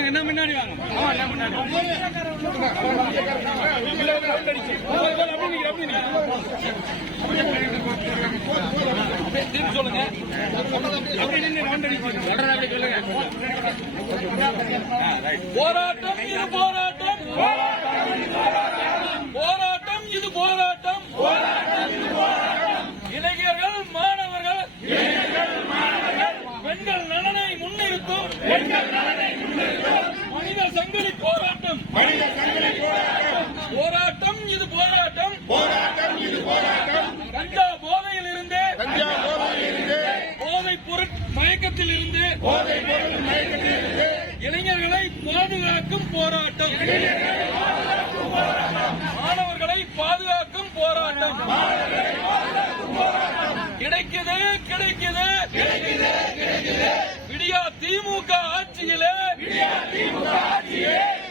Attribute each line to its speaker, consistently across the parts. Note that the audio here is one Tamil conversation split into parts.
Speaker 1: என்ன
Speaker 2: முன்னாடி வாங்க? சொல்லுங்க போராட்டம் போராட்டம். மனித சங்கிலி போராட்டம். மனித சங்கிலி போராட்டம். போராட்டம் இது போராட்டம். போராட்டம் இது போராட்டம். கஞ்சா போதையில் இருந்து கஞ்சா போதையில் இருந்து போதை பொருள் மயக்கத்தில் இருந்து போதை பொருள் மயக்கத்தில் இருந்து இளைஞர்களை பாதுகாக்கும் போராட்டம். மாணவர்களை பாதுகாக்கும் போராட்டம். கிடைக்குது கிடைக்குது. கிடைக்குது கிடைக்குது. விடியா திமுக ஆட்சியிலே.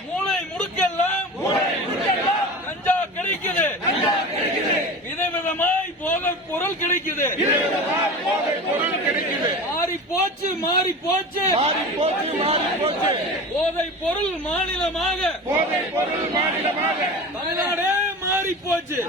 Speaker 2: மூளை முடுக்கெல்லாம் கஞ்சா கிடைக்குது. விதவிதமாய் போதை பொருள் கிடைக்குது. மாறி போச்சு மாறி போச்சு. போதை பொருள் மாநிலமாக. தமிழ்நாடே மாறி போச்சு.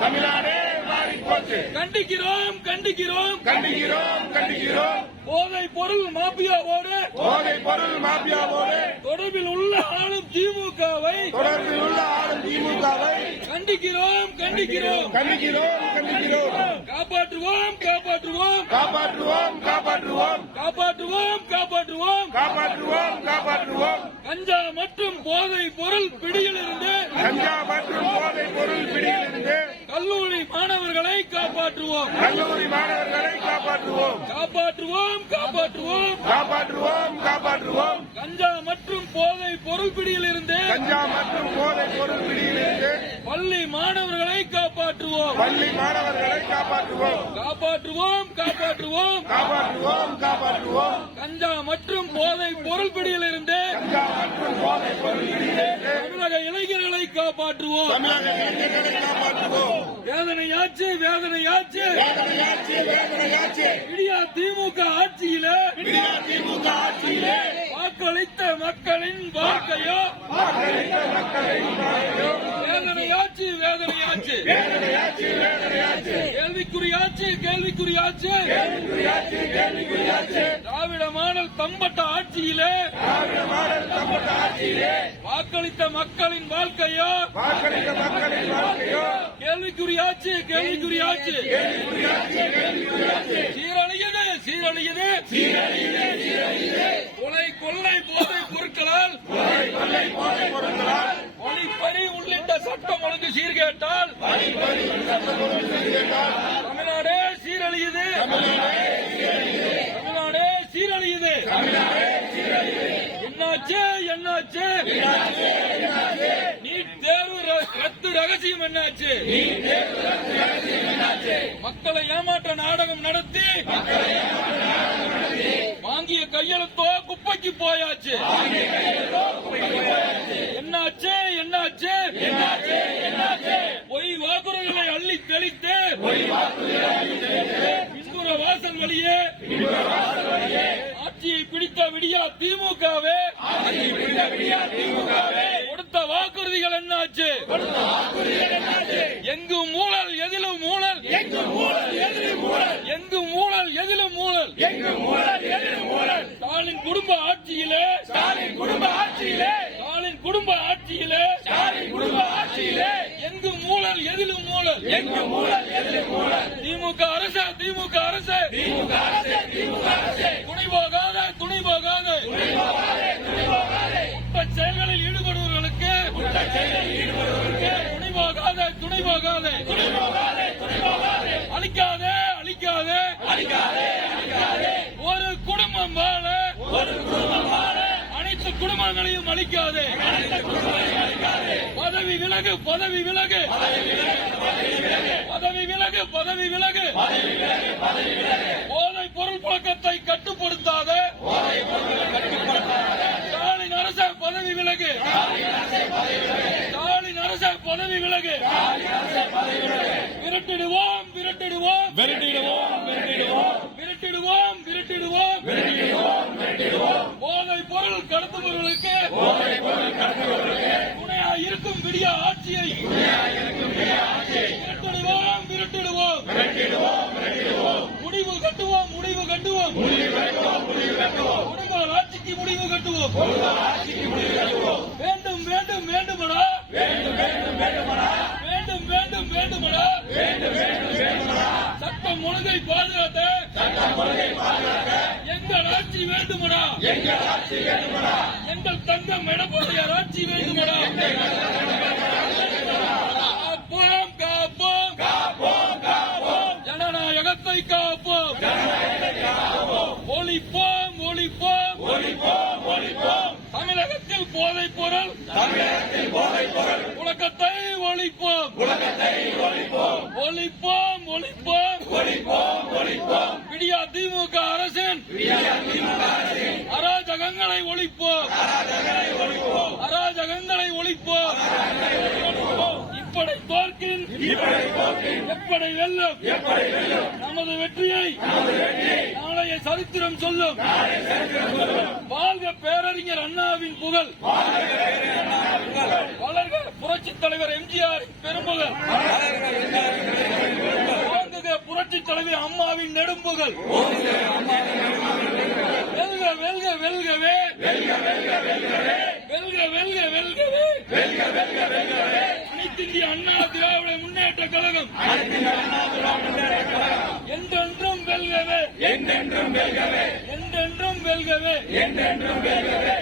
Speaker 2: கண்டிக்கிறோம் கண்டிக்கிறோம்.
Speaker 1: கண்டிக்கிறோம் கண்டிக்கிறோம்.
Speaker 2: போதை பொருள் மாபியாவோடு
Speaker 1: போதை பொருள் மாபியாவோடு.
Speaker 2: தொடர்பில் உள்ள ஆளும் திமுகவை
Speaker 1: தொடர்பில் உள்ள ஆளும் திமுகவை
Speaker 2: கண்டிக்கிறோம் கண்டிக்கிறோம்.
Speaker 1: கண்டிக்கிறோம் கண்டிக்கிறோம்.
Speaker 2: காப்பாற்றுவோம் காப்பாற்றுவோம்.
Speaker 1: காப்பாற்றுவோம் காப்பாற்றுவோம்.
Speaker 2: காப்பாற்றுவோம் காப்பாற்றுவோம்.
Speaker 1: காப்பாற்றுவோம் காப்பாற்றுவோம்.
Speaker 2: கஞ்சா மற்றும் போதை பொருள் பிடியிலிருந்து
Speaker 1: கஞ்சா மற்றும் போதை பொருள் பிடியிலிருந்து
Speaker 2: கல்லூரி மாணவர்களை காப்பாற்றுவோம்.
Speaker 1: கல்லூரி மாணவர்களை காப்பாற்றுவோம்.
Speaker 2: காப்பாற்றுவோம் காப்பாற்றுவோம்.
Speaker 1: காப்பாற்றுவோம் காப்பாற்றுவோம்.
Speaker 2: கஞ்சா மற்றும் போதை பொருள் பிடியிலிருந்து
Speaker 1: கஞ்சா மற்றும் போதை பொருள் பிடியிலிருந்து
Speaker 2: பள்ளி மாணவர்களை காப்பாற்றுவோம்.
Speaker 1: பள்ளி மாணவர்களை காப்பாற்றுவோம்.
Speaker 2: காப்பாற்றுவோம் காப்பாற்றுவோம்.
Speaker 1: காப்பாற்றுவோம் காப்பாற்றுவோம்.
Speaker 2: கஞ்சா மற்றும் போதை பொருள் பிடியிலிருந்து தமிழக இளைஞர்களை காப்பாற்றுவோம். வேதனையாச்சு வேதனையாச்சு. இடியா திமுக ஆட்சியில
Speaker 1: திமுக
Speaker 2: வாக்களித்த மக்களின் வாழ்க்கையோ? வேதனையாச்சு வேதனையாச்சு. கேள்விக்குறியாச்சு கேள்விக்குறியாச்சு. திராவிட மாடல் தம்பட்ட ஆட்சியிலே வாக்களித்த மக்களின் வாழ்க்கையோ? கேள்விக்குறியாச்சு கேள்விக்குறியாச்சு. சீரழியது சீரழியது. சட்டம் சீர்கேட்டால் தமிழ்நாடே சீரழியுது. தமிழ்நாடே சீரழியுது. என்னாச்சு என்னாச்சு? நீட் தேர்வு ரத்து ரகசியம் என்னாச்சு? மக்களை ஏமாற்ற நாடகம் நடத்தி வாங்கிய கையெழுத்தோ குப்பைக்கு போயாச்சு. என்னாச்சு என்னாச்சு? அழித்து பின்புற வாசல் வழியே ஆட்சியை பிடித்த விடியா திமுகவே கொடுத்த வாக்குறுதிகள் என்னாச்சு? எங்கும் மூழல் எதிலும் மூழல் எங்கும் மூழல் எதிலும் மூழல் ஸ்டாலின் குடும்ப ஆட்சியிலே ஸ்டாலின் குடும்ப திமுக அரசு திமுக அரசு. திமுக அரசு திமுக அரசு துணை போகாத துணை போகாத. குற்ற செயல்களில் ஈடுபடுவர்களுக்கு துணை போகாத துணை போகாத. அழிக்காதே அழிக்காதே. ஒரு குடும்பம் வாழ ஒரு குடும்பங்களையும் அழிக்காதே. பதவி விலகு பதவி விலகு. பதவி விலகு பதவி விலகு. போதை பொருள் புழக்கத்தை கட்டுப்படுத்தாத. ஸ்டாலின் அரச பதவி விலகு. ஸ்டாலின் அரச பதவி விலகு. விரட்டிடுவோம் விரட்டிடுவோம்.
Speaker 3: விரட்டிடுவோம் விரட்டிடுவோம்
Speaker 2: முடிவெடுப்போம் வேண்டும் வேண்டும் வேண்டுமடா. வேண்டும் வேண்டும் வேண்டுமடா. வேண்டும் வேண்டும் வேண்டுமடா வேண்டும் வேண்டும் வேண்டுமடா சட்டம் ஒழுங்கை பாதுகாத்த சட்டம் ஒழுங்கை பாதுகாக்க எங்கள் தங்கம் எடப்பாடியார் ஆட்சி வேண்டுமடா. போதைப் பொருள்
Speaker 3: தமிழகத்தில் போதைப் பொருள்
Speaker 2: புழக்கத்தை ஒழிப்போம்.
Speaker 3: உலகத்தை ஒழிப்போம்.
Speaker 2: ஒழிப்போம் ஒழிப்போம்.
Speaker 3: ஒழிப்போம் ஒழிப்போம்.
Speaker 2: விடியா திமுக அரசின் அராஜகங்களை ஒழிப்போம். அராஜகங்களை ஒழிப்போம். இப்படை தோற்கின் எப்படி வெல்லும் நமது வெற்றியை நாளைய சரித்திரம் சொல்லும். வாழ்க பேரறிஞர் அண்ணாவின் புகழ். வளர்க புரட்சித் தலைவர் எம்ஜிஆர் பெரும்புகழ். ஓங்குக புரட்சித் தலைவர் அம்மாவின் நெடும்புகழ். வெல்க வெல்க வெல்கவே. வெல்க வெல்க வெல்கவே. அனைத்து இந்திய அண்ணா திராவிட முன்னேற்ற கழகம். என்றென்றும் வெல்கவே.
Speaker 3: என்றென்றும் வெல்கவே.
Speaker 2: என்றென்றும் வெல்கவே.